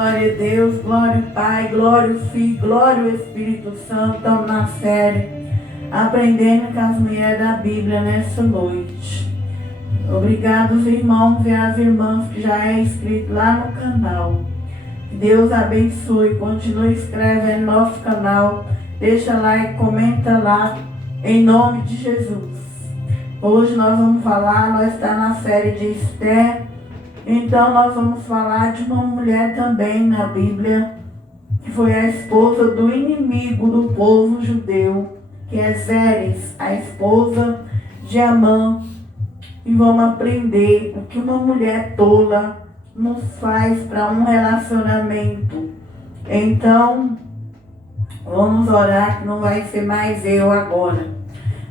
Glória a Deus, glória ao Pai, glória ao Filho, glória ao Espírito Santo. Estamos na série Aprendendo com as Mulheres da Bíblia nessa noite. Obrigado aos irmãos e às irmãs que já é inscrito lá no canal. Que Deus abençoe, continue inscrevendo no nosso canal. Deixa like, comenta lá, em nome de Jesus. Hoje nós vamos falar, nós estamos na série de Esther. Então nós vamos falar de uma mulher também na Bíblia, que foi a esposa do inimigo do povo judeu, que é Zeres, a esposa de Amã. E vamos aprender o que uma mulher tola nos faz para um relacionamento. Então, vamos orar, que não vai ser mais eu agora.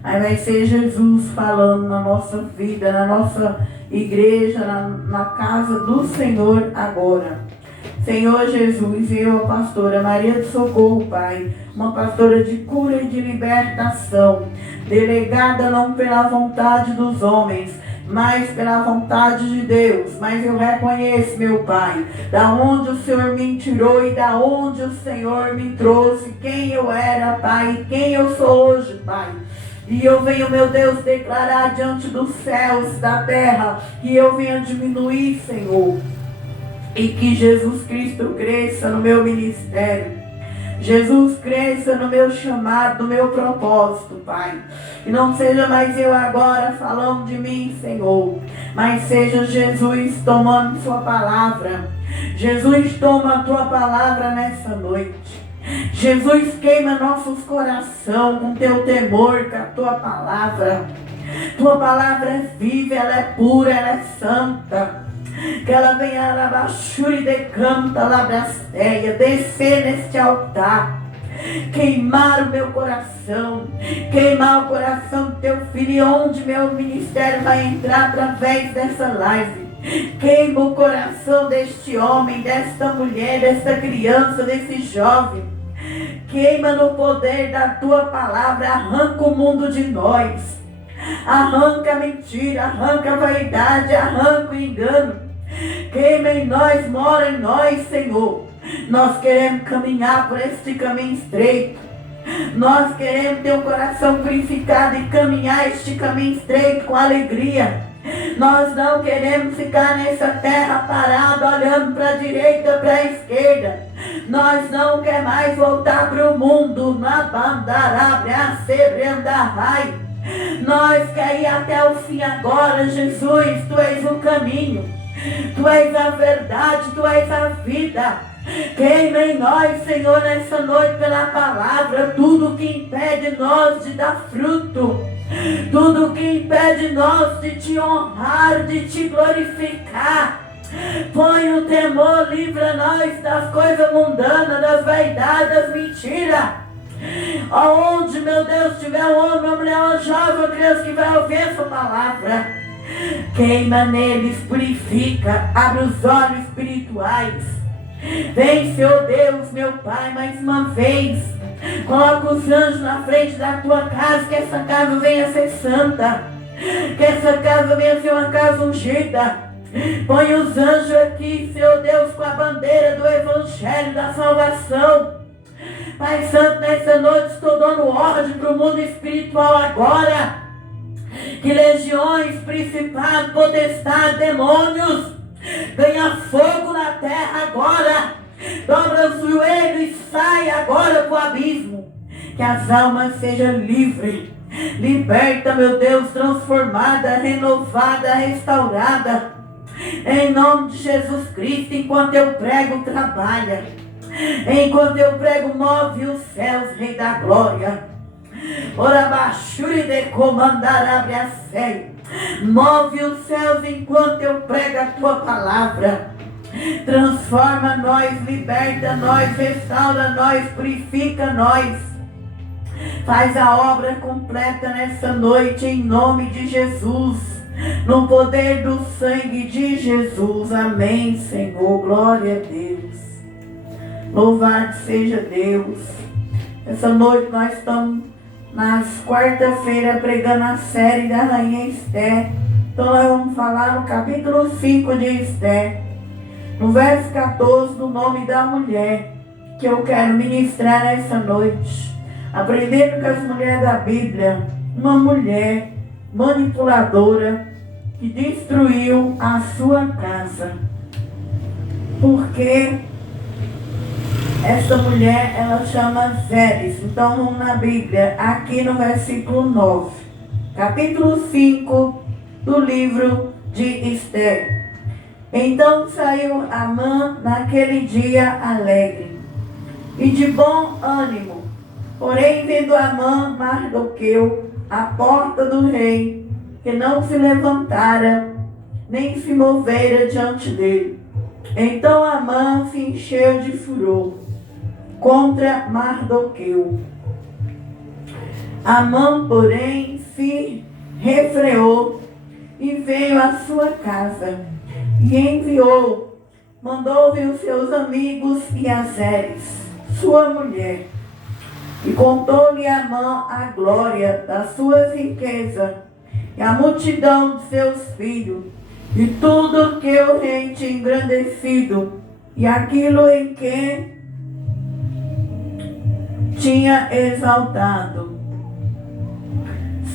Aí vai ser Jesus falando na nossa vida, na nossa igreja, na casa do Senhor agora. Senhor Jesus, eu, a pastora Maria de Socorro, Pai, uma pastora de cura e de libertação, delegada não pela vontade dos homens, mas pela vontade de Deus. Mas eu reconheço, meu Pai, da onde o Senhor me tirou e da onde o Senhor me trouxe, quem eu era, Pai, e quem eu sou hoje, Pai. E eu venho, meu Deus, declarar diante dos céus, da terra, que eu venha diminuir, Senhor. E que Jesus Cristo cresça no meu ministério. Jesus cresça no meu chamado, no meu propósito, Pai. E não seja mais eu agora falando de mim, Senhor, mas seja Jesus tomando sua palavra. Jesus, toma a tua palavra nessa noite. Jesus, queima nossos corações com teu temor, com a tua palavra. Tua palavra é viva, ela é pura, ela é santa. Que ela venha alabaxure de canta, labrasteia, descer neste altar, queimar o meu coração, queimar o coração do teu filho, e onde meu ministério vai entrar através dessa live. Queima o coração deste homem, desta mulher, desta criança, desse jovem. Queima no poder da tua palavra, arranca o mundo de nós. Arranca a mentira, arranca a vaidade, arranca o engano. Queima em nós, mora em nós, Senhor. Nós queremos caminhar por este caminho estreito. Nós queremos ter o coração purificado e caminhar este caminho estreito com alegria. Nós não queremos ficar nessa terra parado, olhando para a direita, para a esquerda. Nós não queremos mais voltar para o mundo. Na bandarabre, a sebrendarrai. Nós queremos ir até o fim agora, Jesus. Tu és o caminho. Tu és a verdade, Tu és a vida. Queima em nós, Senhor, nessa noite pela palavra, tudo que impede nós de dar fruto, tudo que impede nós de Te honrar, de Te glorificar. Põe o temor, livra nós das coisas mundanas, das vaidades, das mentiras. Aonde, meu Deus, tiver um homem, uma mulher, uma jovem, uma criança que vai ouvir essa palavra, queima neles, purifica, abre os olhos espirituais. Vem, Senhor Deus, meu Pai, mais uma vez. Coloca os anjos na frente da tua casa, que essa casa venha ser santa, que essa casa venha ser uma casa ungida. Põe os anjos aqui, Senhor Deus, com a bandeira do Evangelho da salvação. Pai Santo, nessa noite estou dando ordem para o mundo espiritual agora. Que legiões, principados, potestades, demônios, ganha fogo na terra agora. Dobra o joelho e sai agora para o abismo. Que as almas sejam livres. Liberta, meu Deus, transformada, renovada, restaurada. Em nome de Jesus Cristo, enquanto eu prego, trabalha. Enquanto eu prego, move os céus, Rei da Glória. Ora baixure de comandar, abre a céu. Move os céus enquanto eu prego a tua palavra. Transforma nós, liberta nós, restaura nós, purifica nós. Faz a obra completa nessa noite em nome de Jesus. No poder do sangue de Jesus. Amém, Senhor. Glória a Deus. Louvado seja Deus. Essa noite nós estamos nas quarta-feira pregando a série da Rainha Esther. Então nós vamos falar no capítulo 5 de Esther. no verso 14, do nome da mulher, que eu quero ministrar nessa noite. Aprendendo com as mulheres da Bíblia, uma mulher manipuladora que destruiu a sua casa. Porque esta mulher, ela chama Zeres. Então vamos na Bíblia, aqui no versículo 9. Capítulo 5 do livro de Esther. Então saiu Amã naquele dia alegre e de bom ânimo. Porém, vendo Amã Mardoqueu à porta do rei, que não se levantara, nem se movera diante dele. Então Amã se encheu de furor contra Mardoqueu. Amã, porém, se refreou e veio à sua casa. E enviou, mandou-lhe os seus amigos e a Zeres, sua mulher. E contou-lhe Amã a glória das suas riquezas, e a multidão de seus filhos, e tudo que o rei tinha engrandecido, e aquilo em que tinha exaltado,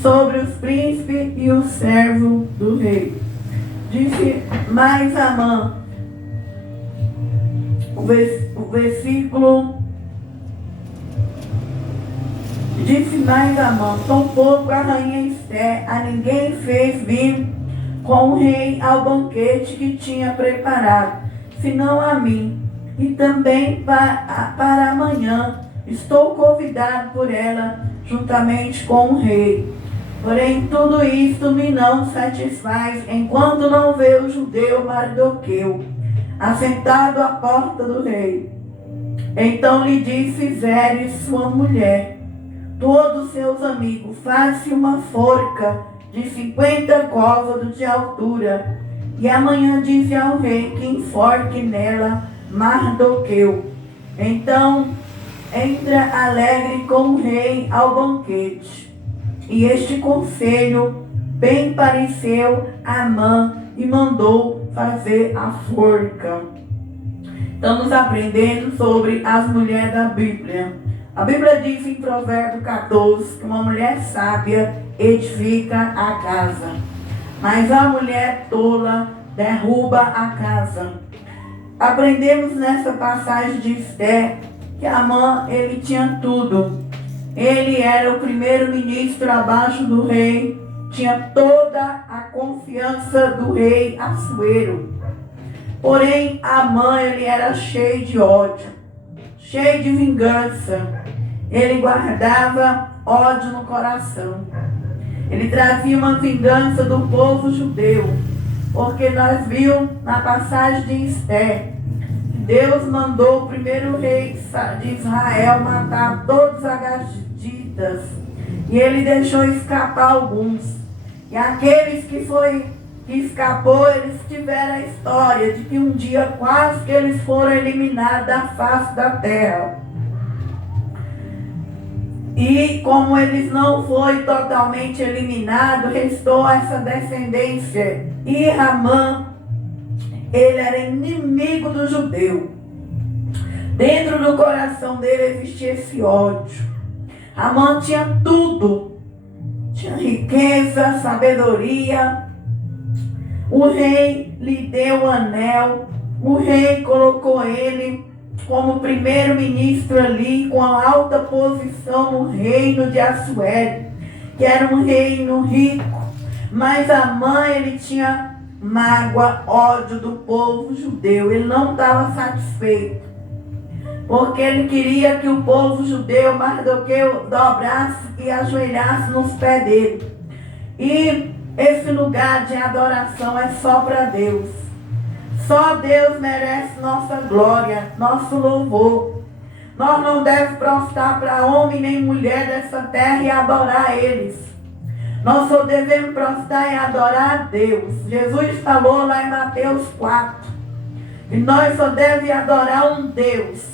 sobre os príncipes e os servos do rei. Disse mais Amã, o versículo, disse mais Amã, tampouco a rainha Esther a ninguém fez vir com o rei ao banquete que tinha preparado, senão a mim, e também para amanhã estou convidado por ela, juntamente com o rei. Porém, tudo isto me não satisfaz, enquanto não vê o judeu Mardoqueu, assentado à porta do rei. Então lhe disse Zeres, sua mulher, todos seus amigos, faça uma forca de 50 côvados de altura, e amanhã dize ao rei que enforque nela Mardoqueu. Então entra alegre com o rei ao banquete. E este conselho bem pareceu a Amã e mandou fazer a forca. Estamos aprendendo sobre as mulheres da Bíblia. A Bíblia diz em Provérbios 14 que uma mulher sábia edifica a casa, mas a mulher tola derruba a casa. Aprendemos nessa passagem de Esther que Amã, ele tinha tudo. Ele era o primeiro-ministro abaixo do rei, tinha toda a confiança do rei Assuero. Porém, Amã, ele era cheio de ódio, cheio de vingança. Ele guardava ódio no coração. Ele trazia uma vingança do povo judeu, porque nós vimos na passagem de Esther, Deus mandou o primeiro rei de Israel matar todos os agaditas, e ele deixou escapar alguns. E aqueles que escapou, eles tiveram a história de que um dia quase que eles foram eliminados da face da terra. E como eles não foram totalmente eliminados, restou essa descendência. E Amã, ele era inimigo do judeu. Dentro do coração dele existia esse ódio. Amã tinha tudo. Tinha riqueza, sabedoria. O rei lhe deu o anel. O rei colocou ele como primeiro-ministro ali, com a alta posição no reino de Assuero, que era um reino rico. Mas Amã, ele tinha mágoa, ódio do povo judeu. Ele não estava satisfeito, porque ele queria que o povo judeu, Mardoqueu, dobrasse e ajoelhasse nos pés dele. E esse lugar de adoração é só para Deus. Só Deus merece nossa glória, nosso louvor. Nós não devemos prostrar para homem nem mulher dessa terra e adorar eles. Nós só devemos prostrar e adorar a Deus. Jesus falou lá em Mateus 4, que nós só devemos adorar um Deus.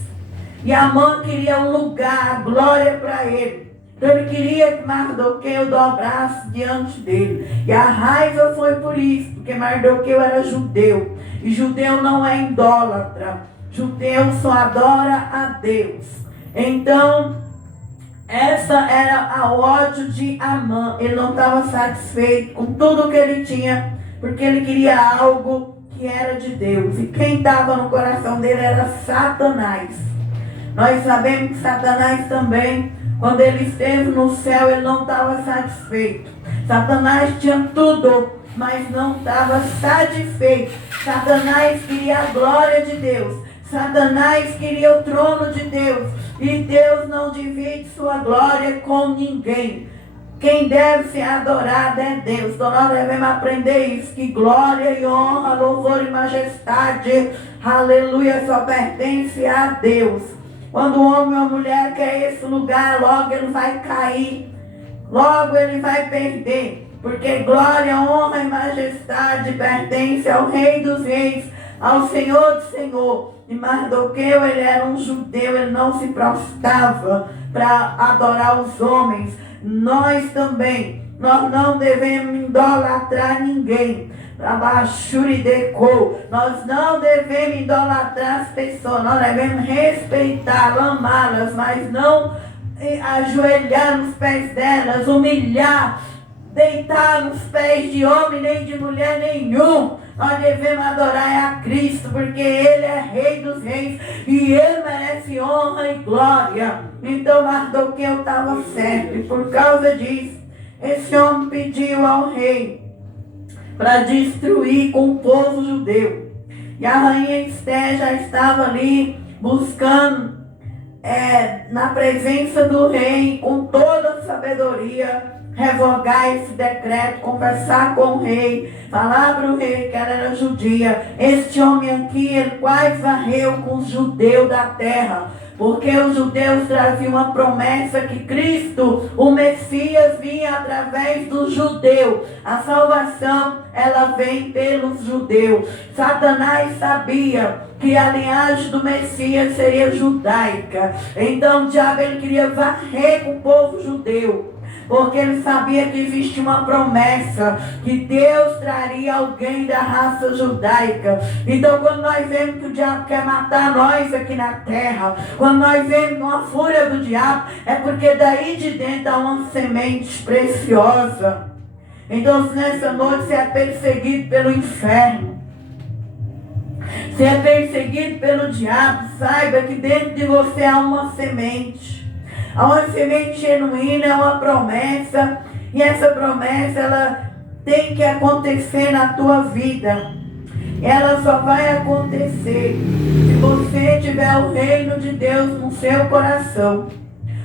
E Amã queria um lugar, a glória para ele. Então ele queria que Mardoqueu dobrasse diante dele. E a raiva foi por isso, porque Mardoqueu era judeu. E judeu não é idólatra. Judeu só adora a Deus. Então, essa era o ódio de Amã. Ele não estava satisfeito com tudo que ele tinha, porque ele queria algo que era de Deus. E quem estava no coração dele era Satanás. Nós sabemos que Satanás também, quando ele esteve no céu, ele não estava satisfeito. Satanás tinha tudo, mas não estava satisfeito. Satanás queria a glória de Deus. Satanás queria o trono de Deus. E Deus não divide sua glória com ninguém. Quem deve ser adorado é Deus. Então nós devemos aprender isso, que glória e honra, louvor e majestade, aleluia, só pertence a Deus. Quando o homem ou a mulher quer esse lugar, logo ele vai cair, logo ele vai perder. Porque glória, honra e majestade pertence ao Rei dos Reis, ao Senhor do Senhor. E Mardoqueu, ele era um judeu, ele não se prostrava para adorar os homens. Nós também, nós não devemos idolatrar ninguém. Nós não devemos idolatrar as pessoas, nós devemos respeitá-las, amá-las, mas não ajoelhar nos pés delas, humilhar, deitar nos pés de homem nem de mulher nenhum. Nós devemos adorar a Cristo, porque Ele é Rei dos Reis e Ele merece honra e glória. Então Mardoqueu estava certo, e por causa disso, esse homem pediu ao rei para destruir com o povo judeu. E a rainha Esther já estava ali buscando na presença do rei, com toda a sabedoria, revogar esse decreto, conversar com o rei, falar para o rei que ela era judia. Este homem aqui, ele quase varreu com os judeus da terra, porque os judeus traziam uma promessa que Cristo, o Messias, vinha através do judeu. A salvação, ela vem pelos judeus. Satanás sabia que a linhagem do Messias seria judaica. Então o diabo, ele queria varrer com o povo judeu, porque ele sabia que existia uma promessa, que Deus traria alguém da raça judaica. Então quando nós vemos que o diabo quer matar nós aqui na terra, quando nós vemos uma fúria do diabo, é porque daí de dentro há uma semente preciosa. Então se nessa noite você é perseguido pelo inferno, se é perseguido pelo diabo, saiba que dentro de você há uma semente. Há uma semente genuína, é uma promessa. E essa promessa, ela tem que acontecer na tua vida. Ela só vai acontecer se você tiver o reino de Deus no seu coração.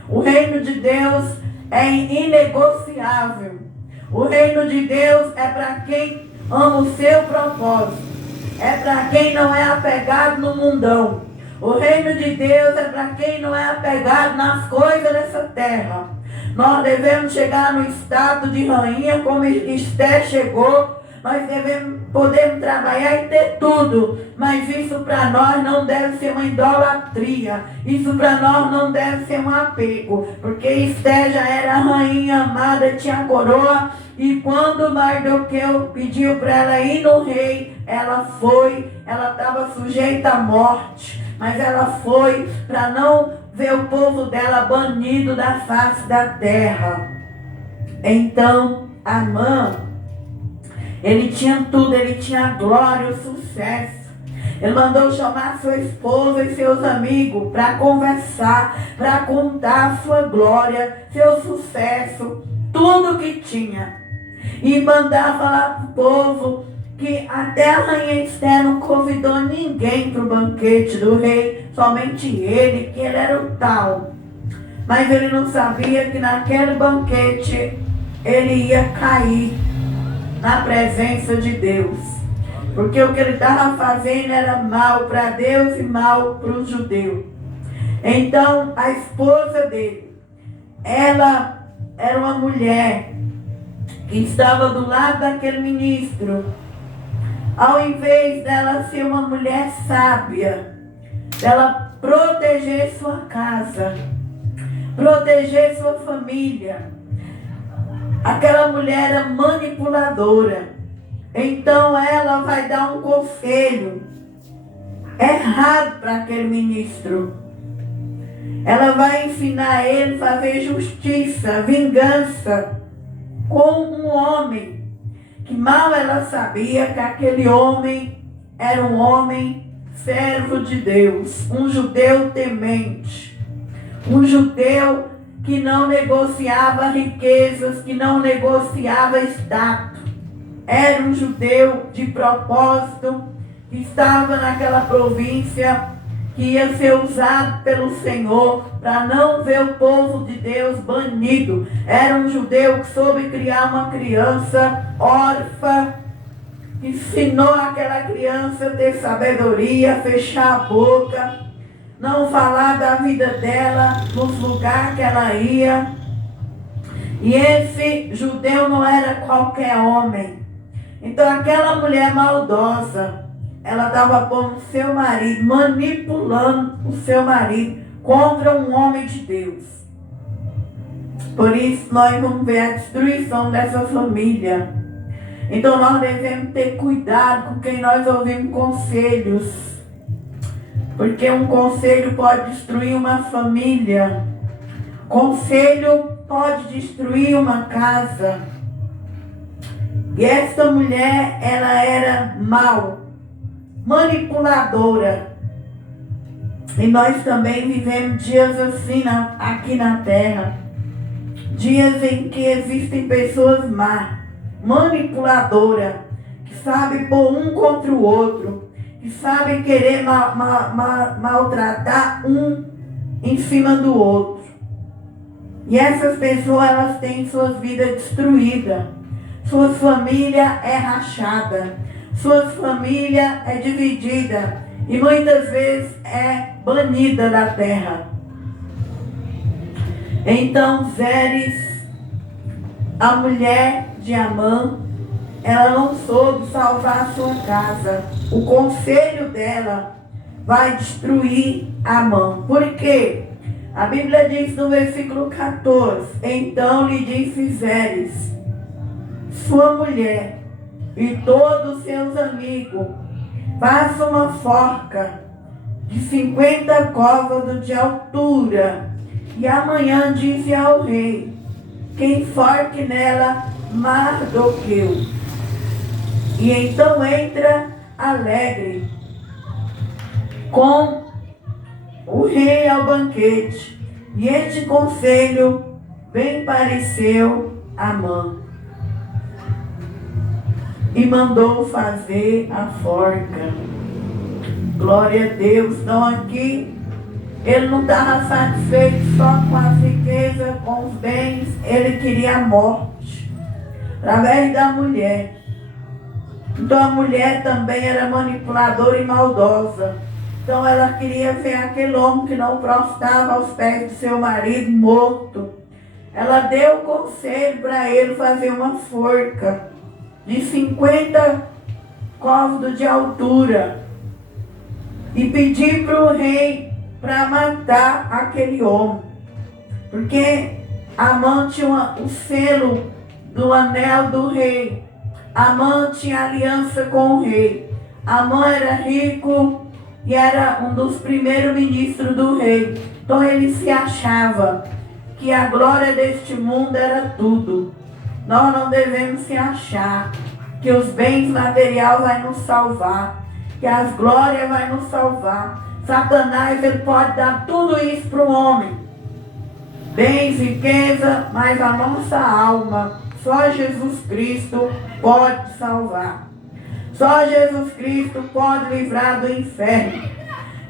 O reino de Deus é inegociável. O reino de Deus é para quem ama o seu propósito. É para quem não é apegado no mundão. O reino de Deus é para quem não é apegado nas coisas dessa terra. Nós devemos chegar no estado de rainha como Esther chegou. Nós podemos trabalhar e ter tudo, mas isso para nós não deve ser uma idolatria. Isso para nós não deve ser um apego, porque Esther já era rainha amada, tinha coroa. E quando Mardoqueu pediu para ela ir no rei, ela foi. Ela estava sujeita à morte, mas ela foi para não ver o povo dela banido da face da terra. Então, Amã, ele tinha tudo, ele tinha a glória, o sucesso. Ele mandou chamar sua esposa e seus amigos para conversar, para contar a sua glória, seu sucesso, tudo que tinha. E mandar falar para o povo que até a rainha Esther não convidou ninguém para o banquete do rei, somente ele, que ele era o tal. Mas ele não sabia que naquele banquete ele ia cair na presença de Deus. Porque o que ele estava fazendo era mal para Deus e mal para os judeus. Então a esposa dele, ela era uma mulher que estava do lado daquele ministro. Ao invés dela ser uma mulher sábia, dela proteger sua casa, proteger sua família. Aquela mulher era manipuladora. Então ela vai dar um conselho errado para aquele ministro. Ela vai ensinar ele a fazer justiça, vingança com um homem que mal ela sabia que aquele homem era um homem servo de Deus, um judeu temente, um judeu que não negociava riquezas, que não negociava status. Era um judeu de propósito, que estava naquela província, que ia ser usado pelo Senhor para não ver o povo de Deus banido. Era um judeu que soube criar uma criança órfã, que ensinou aquela criança a ter sabedoria, fechar a boca, não falar da vida dela nos lugares que ela ia. E esse judeu não era qualquer homem. Então aquela mulher maldosa, ela estava pondo o seu marido, manipulando o seu marido contra um homem de Deus. Por isso nós vamos ver a destruição dessa família. Então nós devemos ter cuidado com quem nós ouvimos conselhos. Porque um conselho pode destruir uma família. Conselho pode destruir uma casa. E essa mulher, ela era mau, manipuladora. E nós também vivemos dias assim aqui na terra. Dias em que existem pessoas más, manipuladoras, que sabem pôr um contra o outro, que sabem querer maltratar um em cima do outro. E essas pessoas, elas têm suas vidas destruídas. Sua família é rachada. Sua família é dividida. E muitas vezes é banida da terra. Então Zeres, a mulher de Amã, ela não soube salvar a sua casa. O conselho dela vai destruir Amã. Por quê? A Bíblia diz no versículo 14: então lhe disse Zeres, sua mulher e todos os seus amigos, façam uma forca de 50 côvados de altura, e amanhã dize ao rei, quem forque nela Mardoqueu. E então entra alegre com o rei ao banquete. E este conselho bem pareceu a Amã. E mandou fazer a forca. Glória a Deus. Então aqui, ele não estava satisfeito só com as riquezas, com os bens. Ele queria a morte. Através da mulher. Então a mulher também era manipuladora e maldosa. Então ela queria ver aquele homem que não prostrava aos pés do seu marido morto. Ela deu o conselho para ele fazer uma forca de 50 côvados de altura e pedir para o rei para matar aquele homem. Porque Amã tinha o selo do anel do rei. Amã tinha aliança com o rei. Amã era rico e era um dos primeiros ministros do rei. Então ele se achava que a glória deste mundo era tudo. Nós não devemos se achar que os bens materiais vão nos salvar, que as glórias vão nos salvar. Satanás, ele pode dar tudo isso para o homem. Bens, riqueza, mas a nossa alma, só Jesus Cristo pode salvar. Só Jesus Cristo pode livrar do inferno.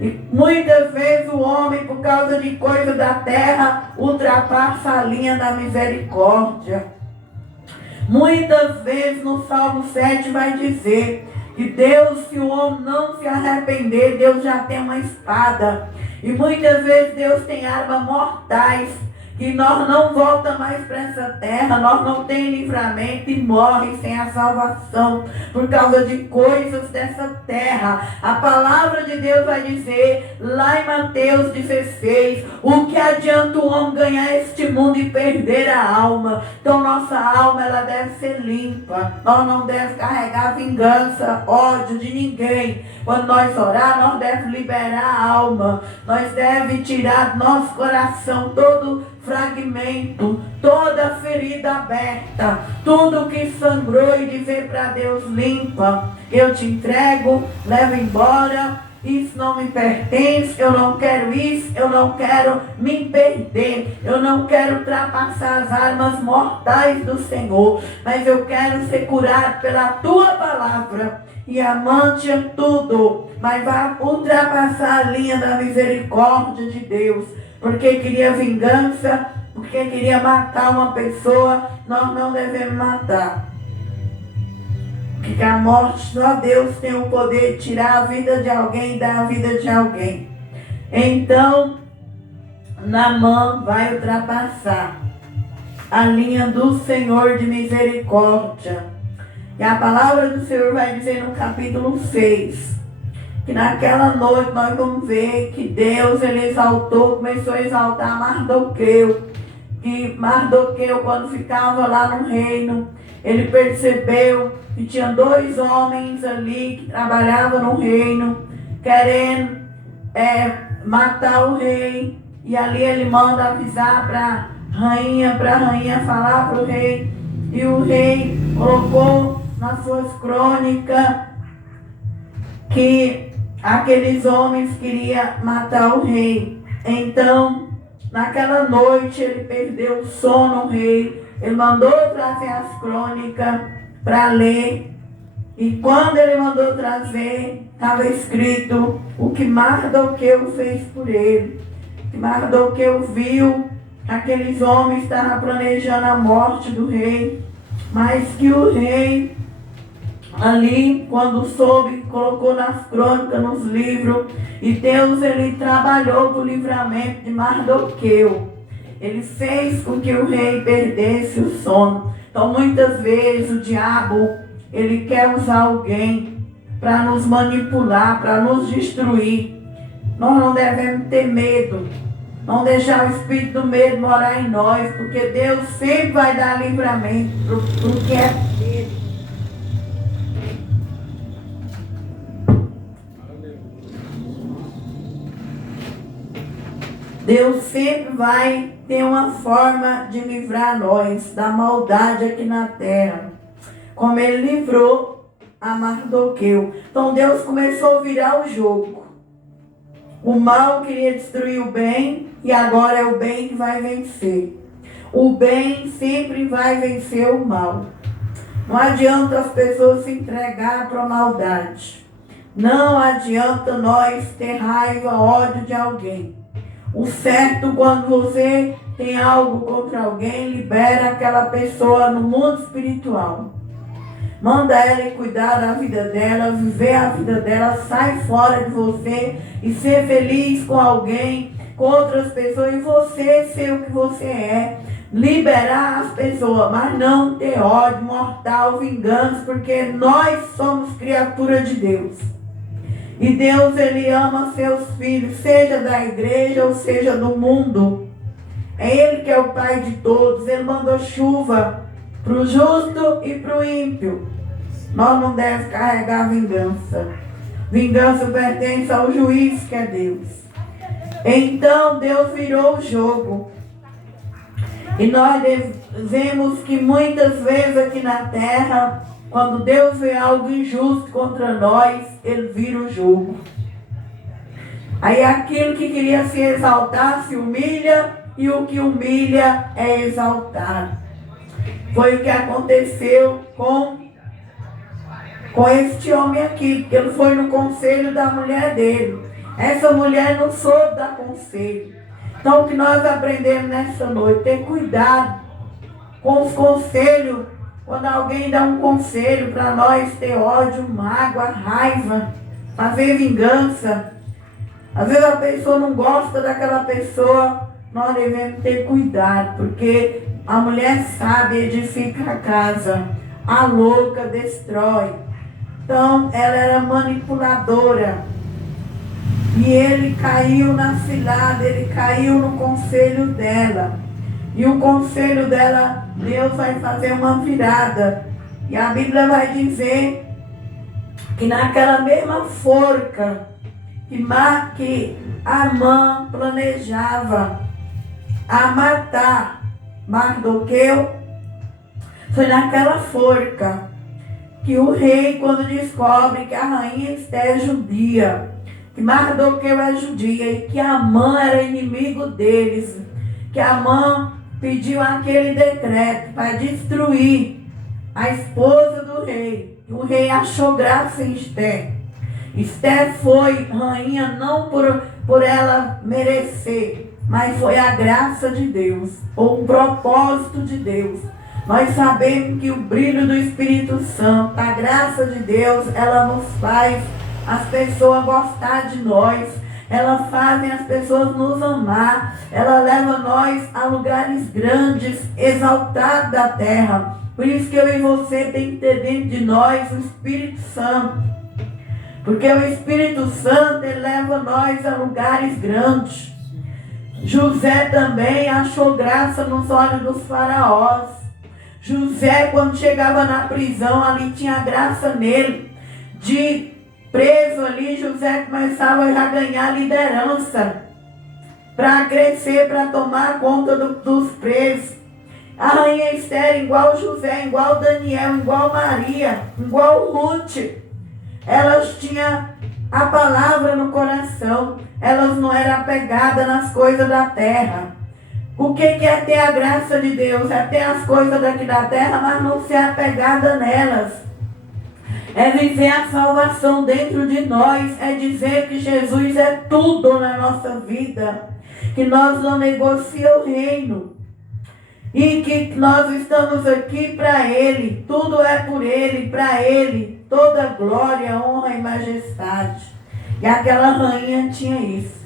E muitas vezes o homem, por causa de coisas da terra, ultrapassa a linha da misericórdia. Muitas vezes no Salmo 7 vai dizer que Deus, se o homem não se arrepender, Deus já tem uma espada. E muitas vezes Deus tem armas mortais que nós não volta mais para essa terra, nós não tem livramento e morre sem a salvação por causa de coisas dessa terra. A palavra de Deus vai dizer lá em Mateus 16, o que adianta o homem ganhar este mundo e perder a alma? Então nossa alma, ela deve ser limpa, nós não devemos carregar vingança, ódio de ninguém. Quando nós orar, nós devemos liberar a alma, nós devemos tirar do nosso coração todo fragmento, toda ferida aberta, tudo que sangrou, e dizer para Deus: limpa, eu te entrego, leva embora, isso não me pertence, eu não quero isso, eu não quero me perder, eu não quero ultrapassar as armas mortais do Senhor, mas eu quero ser curado pela tua palavra. E amante a tudo, mas vai ultrapassar a linha da misericórdia de Deus, porque queria vingança, porque queria matar uma pessoa. Nós não devemos matar, porque a morte, só Deus tem o poder de tirar a vida de alguém e dar a vida de alguém. Então Naamã vai ultrapassar a linha do Senhor de misericórdia. E a palavra do Senhor vai dizer no capítulo 6, que naquela noite nós vamos ver que Deus, ele exaltou, começou a exaltar Mardoqueu. Que Mardoqueu, quando ficava lá no reino, ele percebeu que tinha 2 homens ali que trabalhavam no reino, querendo matar o rei. E ali ele manda avisar para a rainha falar para o rei. E o rei colocou nas suas crônicas que aqueles homens queriam matar o rei. Então, naquela noite, ele perdeu o sono, o rei. Ele mandou trazer as crônicas para ler. E quando ele mandou trazer, estava escrito o que Mardoqueu fez por ele. Que Mardoqueu viu que aqueles homens estavam planejando a morte do rei, mas que o rei ali, quando soube, colocou nas crônicas, nos livros, e Deus, ele trabalhou para o livramento de Mardoqueu. Ele fez com que o rei perdesse o sono. Então, muitas vezes, o diabo, ele quer usar alguém para nos manipular, para nos destruir. Nós não devemos ter medo, não deixar o espírito do medo morar em nós, porque Deus sempre vai dar livramento para o que é dele. Deus sempre vai ter uma forma de livrar nós da maldade aqui na terra, como ele livrou a Mardoqueu. Então Deus começou a virar o jogo. O mal queria destruir o bem, e agora é o bem que vai vencer. O bem sempre vai vencer o mal. Não adianta as pessoas se entregar para a maldade. Não adianta nós ter raiva, ódio de alguém. O certo, quando você tem algo contra alguém, libera aquela pessoa no mundo espiritual. Manda ela cuidar da vida dela, viver a vida dela, sai fora de você e ser feliz com alguém, com outras pessoas, e você ser o que você é. Liberar as pessoas, mas não ter ódio mortal, vingança, porque nós somos criatura de Deus. E Deus, ele ama seus filhos, seja da igreja ou seja do mundo. É ele que é o Pai de todos. Ele mandou chuva para o justo e para o ímpio. Nós não devemos carregar vingança. Vingança pertence ao juiz, que é Deus. Então Deus virou o jogo. E nós vemos que muitas vezes aqui na terra, quando Deus vê algo injusto contra nós, ele vira o jogo. Aí aquilo que queria se exaltar se humilha, e o que humilha é exaltado. Foi o que aconteceu com este homem aqui, porque ele foi no conselho da mulher dele. Essa mulher não soube dar conselho. Então o que nós aprendemos nessa noite, ter cuidado com os conselhos. Quando alguém dá um conselho para nós ter ódio, mágoa, raiva, fazer vingança. Às vezes a pessoa não gosta daquela pessoa, nós devemos ter cuidado, porque a mulher sábia edifica a casa, a louca destrói. Então, ela era manipuladora. E ele caiu na cilada, ele caiu no conselho dela. E o conselho dela, Deus vai fazer uma virada. E a Bíblia vai dizer que naquela mesma forca que Amã planejava a matar Mardoqueu, foi naquela forca que o rei, quando descobre que a rainha Esté é judia, que Mardoqueu é judia e que Amã era inimigo deles, que Amã pediu aquele decreto para destruir a esposa do rei. O rei achou graça em Esté. Esté foi rainha não por ela merecer, mas foi a graça de Deus, ou o propósito de Deus. Nós sabemos que o brilho do Espírito Santo, a graça de Deus, ela nos faz as pessoas gostar de nós, ela faz as pessoas nos amar, ela leva nós a lugares grandes, exaltados da terra. Por isso que eu e você tem que ter dentro de nós o Espírito Santo. Porque o Espírito Santo, ele leva nós a lugares grandes. José também achou graça nos olhos dos faraós. José, quando chegava na prisão, ali tinha graça nele. De preso ali, José começava já a ganhar liderança. Para crescer, para tomar conta dos presos. A rainha Esther, igual José, igual Daniel, igual Maria, igual Ruth. Elas tinham a palavra no coração. Elas não eram apegadas nas coisas da terra. O que é ter a graça de Deus? É ter as coisas daqui da terra, mas não ser apegada nelas. É viver a salvação dentro de nós. É dizer que Jesus é tudo na nossa vida. Que nós não negociamos o reino. E que nós estamos aqui para Ele. Tudo é por Ele, para Ele. Toda glória, honra e majestade. E aquela rainha tinha isso.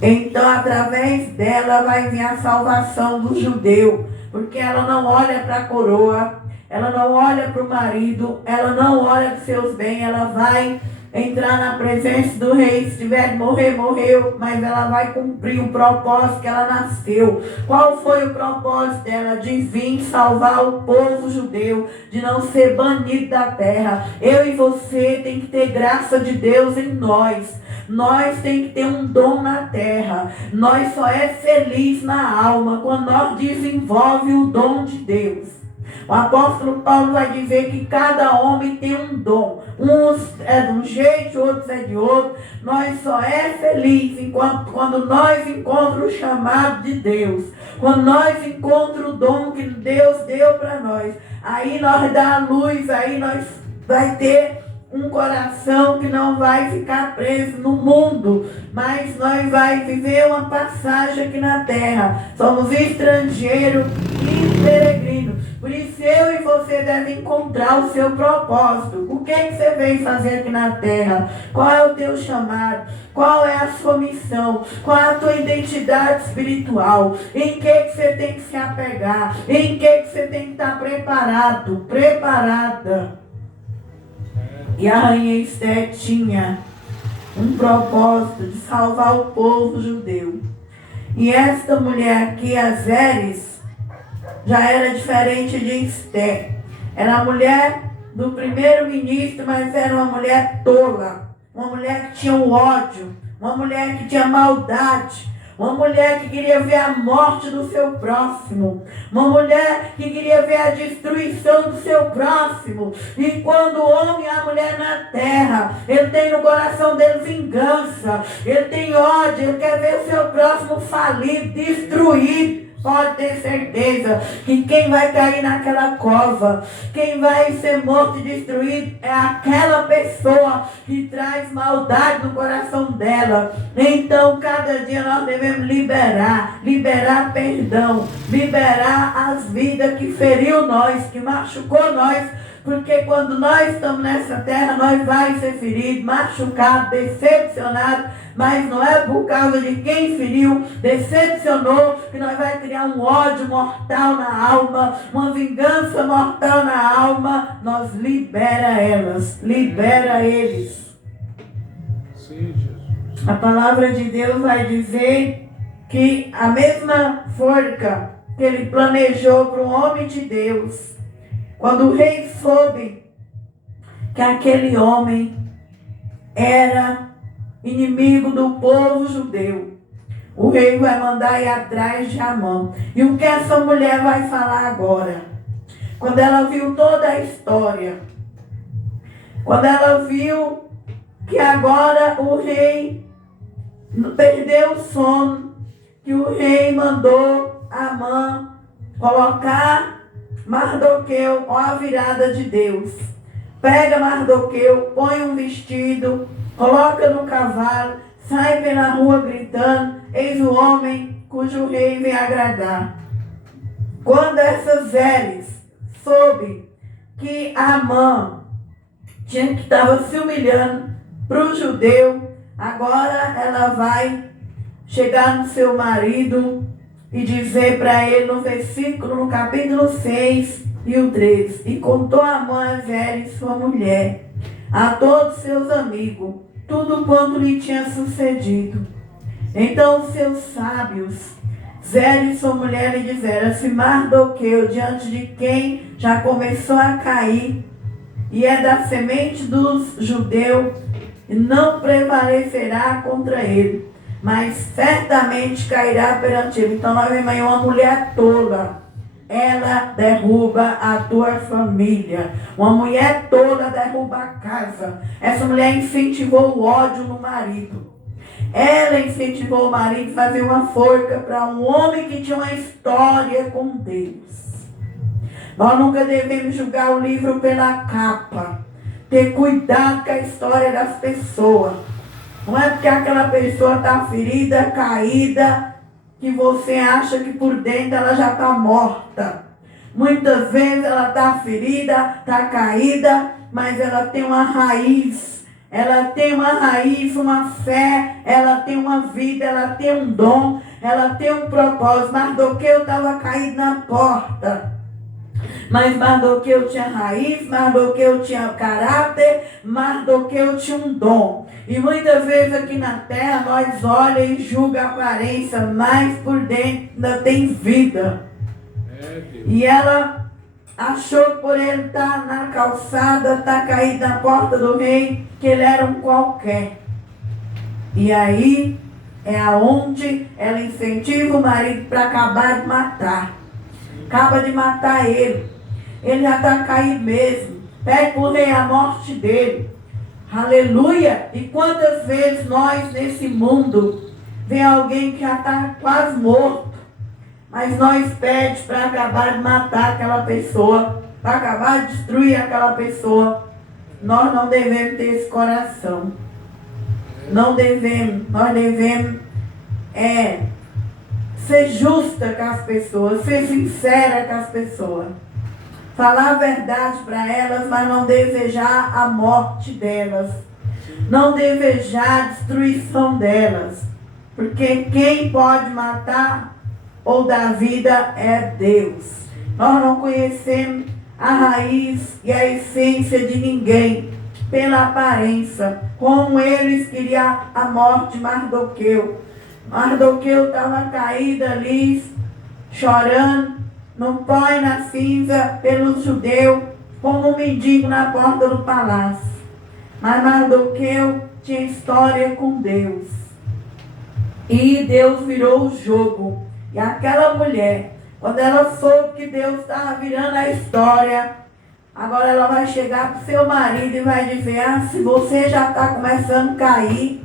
Então, através dela vai vir a salvação do judeu. Porque ela não olha para a coroa, ela não olha para o marido, ela não olha para os seus bens, ela vai entrar na presença do rei. Se tiver de morrer, morreu, mas ela vai cumprir o propósito que ela nasceu. Qual foi o propósito dela? De vir salvar o povo judeu, de não ser banido da terra. Eu e você tem que ter graça de Deus em nós. Nós tem que ter um dom na terra. Nós só é feliz na alma quando nós desenvolve o dom de Deus. O apóstolo Paulo vai dizer que cada homem tem um dom. Uns é de um jeito, outros é de outro. Nós só é feliz quando nós encontramos o chamado de Deus. Quando nós encontramos o dom que Deus deu para nós. Aí nós dá a luz, aí nós vai ter um coração que não vai ficar preso no mundo, mas nós vai viver uma passagem aqui na terra. Somos estrangeiros e peregrinos. Por isso eu e você devem encontrar o seu propósito. O que você veio fazer aqui na terra? Qual é o teu chamado? Qual é a sua missão? Qual é a tua identidade espiritual? Em que você tem que se apegar? Em que você tem que estar preparado? Preparada. E a rainha Esther tinha um propósito de salvar o povo judeu. E esta mulher aqui, Azeres, já era diferente de Esther. Era a mulher do primeiro-ministro, mas era uma mulher tola. Uma mulher que tinha um ódio. Uma mulher que tinha maldade. Uma mulher que queria ver a morte do seu próximo. Uma mulher que queria ver a destruição do seu próximo. E quando o homem e a mulher na terra, ele tem no coração dele vingança. Ele tem ódio, ele quer ver o seu próximo falido, destruído. Pode ter certeza que quem vai cair naquela cova, quem vai ser morto e destruído é aquela pessoa que traz maldade no coração dela. Então, cada dia nós devemos liberar perdão, liberar as vidas que feriu nós, que machucou nós, Porque quando nós estamos nessa terra, nós vai ser ferido, machucado, decepcionado, mas não é por causa de quem feriu, decepcionou, que nós vai criar um ódio mortal na alma, uma vingança mortal na alma. Nós libera elas, libera eles. Sim, Jesus. A palavra de Deus vai dizer que a mesma forca que ele planejou para o homem de Deus, quando o rei soube que aquele homem era inimigo do povo judeu, o rei vai mandar ir atrás de Amã. E o que essa mulher vai falar agora? Quando ela viu toda a história, quando ela viu que agora o rei perdeu o sono, que o rei mandou Amã colocar Mardoqueu, ó a virada de Deus. Pega Mardoqueu, põe um vestido, coloca no cavalo, sai pela rua gritando: eis o homem cujo rei vem agradar. Quando essa Zeres soube que Amã que estava se humilhando para o judeu, agora ela vai chegar no seu marido e dizer para ele no capítulo 6 e o 13: e contou Amã a Zeres, sua mulher, a todos seus amigos, tudo quanto lhe tinha sucedido. Então seus sábios, Zeres, sua mulher, lhe disseram: se Mardoqueu, diante de quem já começou a cair, e é da semente dos judeus, não prevalecerá contra ele, mas certamente cairá perante ele. Então nós vemos aí uma mulher tola. Ela derruba a tua família. Uma mulher tola derruba a casa. Essa mulher incentivou o ódio no marido. Ela incentivou o marido a fazer uma forca para um homem que tinha uma história com Deus. Nós nunca devemos julgar o livro pela capa. Ter cuidado com a história das pessoas. Não é porque aquela pessoa está ferida, caída, que você acha que por dentro ela já está morta. Muitas vezes ela está ferida, está caída, mas ela tem uma raiz. Ela tem uma raiz, uma fé, ela tem uma vida, ela tem um dom, ela tem um propósito. Mardoqueu estava caído na porta. Mas Mardoqueu tinha raiz, Mardoqueu tinha caráter, Mardoqueu tinha um dom. E muitas vezes aqui na terra nós olhamos e julgamos a aparência, mas por dentro ainda tem vida. E ela achou que por ele estar na calçada, estar caído na porta do rei, que ele era um qualquer. E aí é aonde ela incentiva o marido para acabar de matar. Acaba de matar ele. Ele já está caído mesmo. Pede para o rei a morte dele. Aleluia! E quantas vezes nós nesse mundo vem alguém que já está quase morto, mas nós pedimos para acabar de matar aquela pessoa, para acabar de destruir aquela pessoa. Nós não devemos ter esse coração. Não devemos. Nós devemos ser justa com as pessoas, ser sincera com as pessoas. Falar a verdade para elas, mas não desejar a morte delas. Não desejar a destruição delas. Porque quem pode matar ou dar vida é Deus. Nós não conhecemos a raiz e a essência de ninguém pela aparência. Como eles queriam a morte de Mardoqueu. Mardoqueu estava caído ali, chorando, no pó e na cinza, pelos judeus, como um mendigo na porta do palácio. Mas Mardoqueu tinha história com Deus. E Deus virou o jogo. E aquela mulher, quando ela soube que Deus estava virando a história, agora ela vai chegar para o seu marido e vai dizer: ah, se você já está começando a cair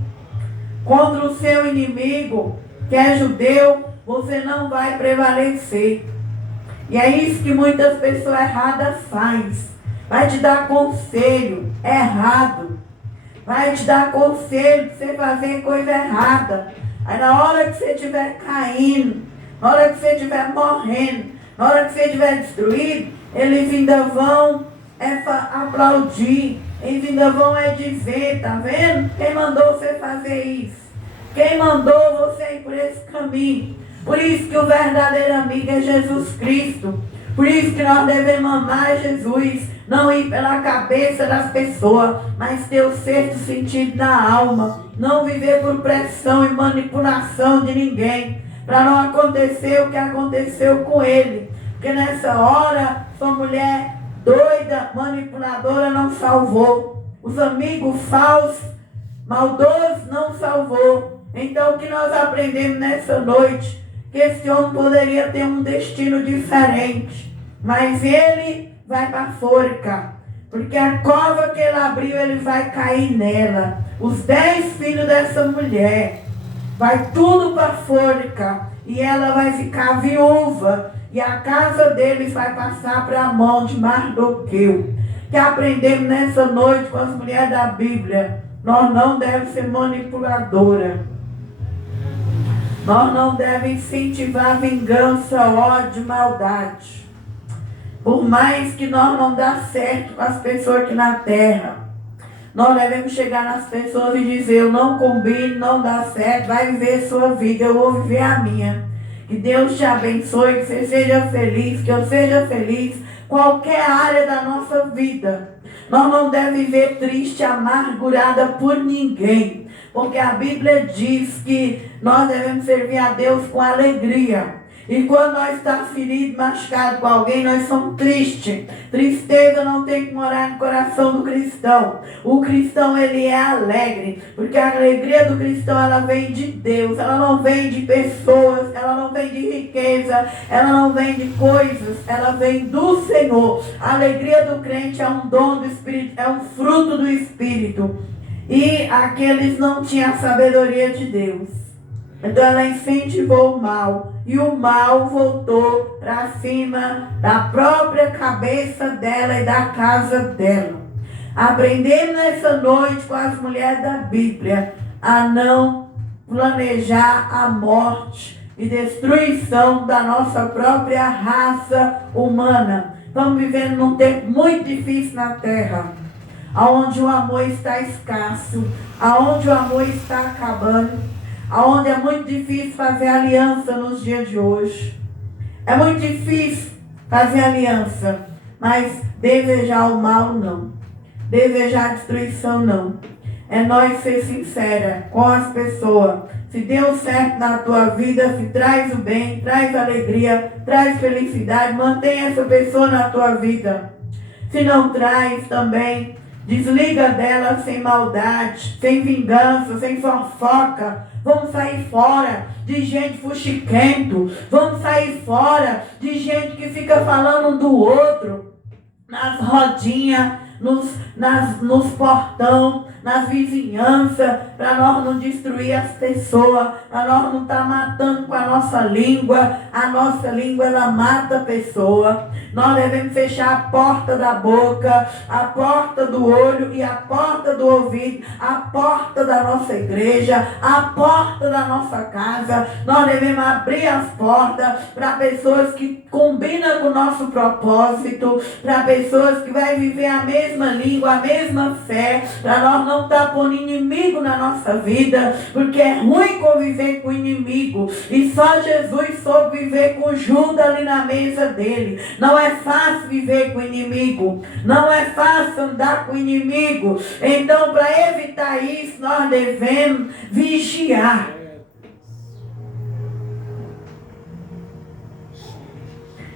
contra o seu inimigo, que é judeu, você não vai prevalecer. E é isso que muitas pessoas erradas fazem. Vai te dar conselho errado. Vai te dar conselho para você fazer coisa errada. Aí na hora que você estiver caindo, na hora que você estiver morrendo, na hora que você estiver destruído, eles ainda vão aplaudir, eles ainda vão dizer, tá vendo? Quem mandou você fazer isso? Quem mandou você ir por esse caminho? Por isso que o verdadeiro amigo é Jesus Cristo. Por isso que nós devemos amar Jesus, não ir pela cabeça das pessoas, mas ter o sexto sentido na alma, não viver por pressão e manipulação de ninguém, para não acontecer o que aconteceu com ele, porque nessa hora sua mulher doida, manipuladora não salvou, os amigos falsos, maldosos não salvou. Então o que nós aprendemos nessa noite? Que esse homem poderia ter um destino diferente, mas ele vai para a forca, porque a cova que ele abriu, ele vai cair nela. Os 10 filhos dessa mulher, vai tudo para a forca, e ela vai ficar viúva, e a casa deles vai passar para a mão de Mardoqueu. Que aprendemos nessa noite com as mulheres da Bíblia, nós não devemos ser manipuladora. Nós não devemos incentivar vingança, ódio, maldade. Por mais que nós não dá certo com as pessoas aqui na terra, nós devemos chegar nas pessoas e dizer, eu não combino, não dá certo, vai viver a sua vida, eu vou viver a minha. Que Deus te abençoe, que você seja feliz, que eu seja feliz, qualquer área da nossa vida. Nós não devemos viver triste, amargurada por ninguém. Porque a Bíblia diz que nós devemos servir a Deus com alegria. E quando nós estamos feridos, machucados com alguém, nós somos tristes. Tristeza não tem que morar no coração do cristão. O cristão, ele é alegre. Porque a alegria do cristão, ela vem de Deus. Ela não vem de pessoas, ela não vem de riqueza, ela não vem de coisas. Ela vem do Senhor. A alegria do crente é um dom do Espírito, é um fruto do Espírito. E aqueles não tinham a sabedoria de Deus. Então ela incentivou o mal. E o mal voltou para cima da própria cabeça dela e da casa dela. Aprendemos nessa noite com as mulheres da Bíblia a não planejar a morte e destruição da nossa própria raça humana. Estamos vivendo num tempo muito difícil na terra, onde o amor está escasso, onde o amor está acabando, onde é muito difícil fazer aliança nos dias de hoje. É muito difícil fazer aliança, mas desejar o mal não. Desejar a destruição não. É nós ser sincera com as pessoas. Se deu certo na tua vida, se traz o bem, traz alegria, traz felicidade, mantém essa pessoa na tua vida. Se não traz também, desliga dela sem maldade, sem vingança, sem fofoca. Vamos sair fora de gente fuxiquento. Vamos sair fora de gente que fica falando um do outro. Nas rodinhas, nos portão, nas vizinhanças, para nós não destruir as pessoas, para nós não estar matando com a nossa língua. A nossa língua, ela mata a pessoa. Nós devemos fechar a porta da boca, a porta do olho e a porta do ouvido, a porta da nossa igreja, a porta da nossa casa. Nós devemos abrir as portas para pessoas que combinam com o nosso propósito, para pessoas que vão viver a mesma língua, a mesma fé, para nós não estar pondo inimigo na nossa vida, porque é ruim conviver com o inimigo, e só Jesus soube viver com Judas ali na mesa dele. Não é fácil viver com o inimigo, não é fácil andar com o inimigo. Então, para evitar isso, nós devemos vigiar.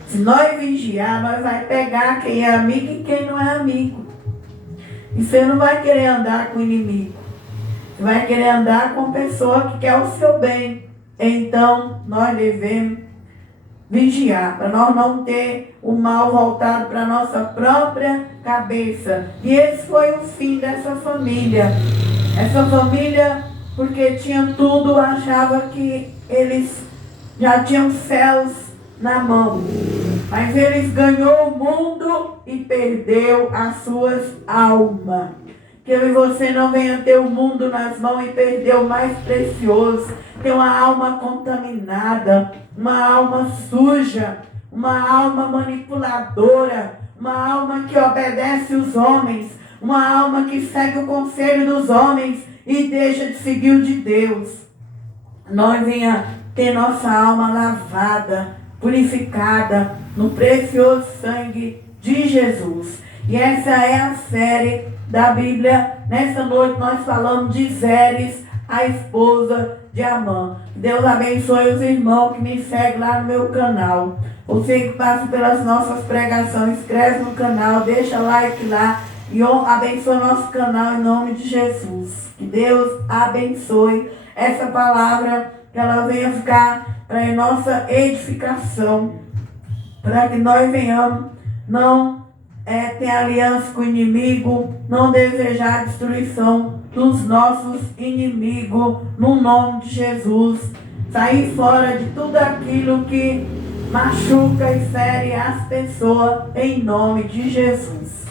Se nós vigiar, nós vamos pegar quem é amigo e quem não é amigo. E você não vai querer andar com o inimigo. Você vai querer andar com pessoa que quer o seu bem. Então, nós devemos vigiar, para nós não ter o mal voltado para a nossa própria cabeça. E esse foi o fim dessa família. Essa família, porque tinha tudo, achava que eles já tinham céus na mão. Mas eles ganhou o mundo e perdeu as suas almas. Que eu e você não venha ter o mundo nas mãos e perder o mais precioso. Ter uma alma contaminada, uma alma suja, uma alma manipuladora, uma alma que obedece os homens, uma alma que segue o conselho dos homens e deixa de seguir o de Deus. Nós venha ter nossa alma lavada, purificada no precioso sangue de Jesus. E essa é a série da Bíblia. Nessa noite nós falamos de Zeres, a esposa de Amã. Deus abençoe os irmãos que me seguem lá no meu canal. Você que passa pelas nossas pregações, inscreve no canal, deixa like lá e abençoe nosso canal em nome de Jesus. Que Deus abençoe essa palavra, que ela venha ficar para a nossa edificação, para que nós venhamos não ter aliança com o inimigo, não desejar a destruição dos nossos inimigos, no nome de Jesus. Sair fora de tudo aquilo que machuca e fere as pessoas, em nome de Jesus.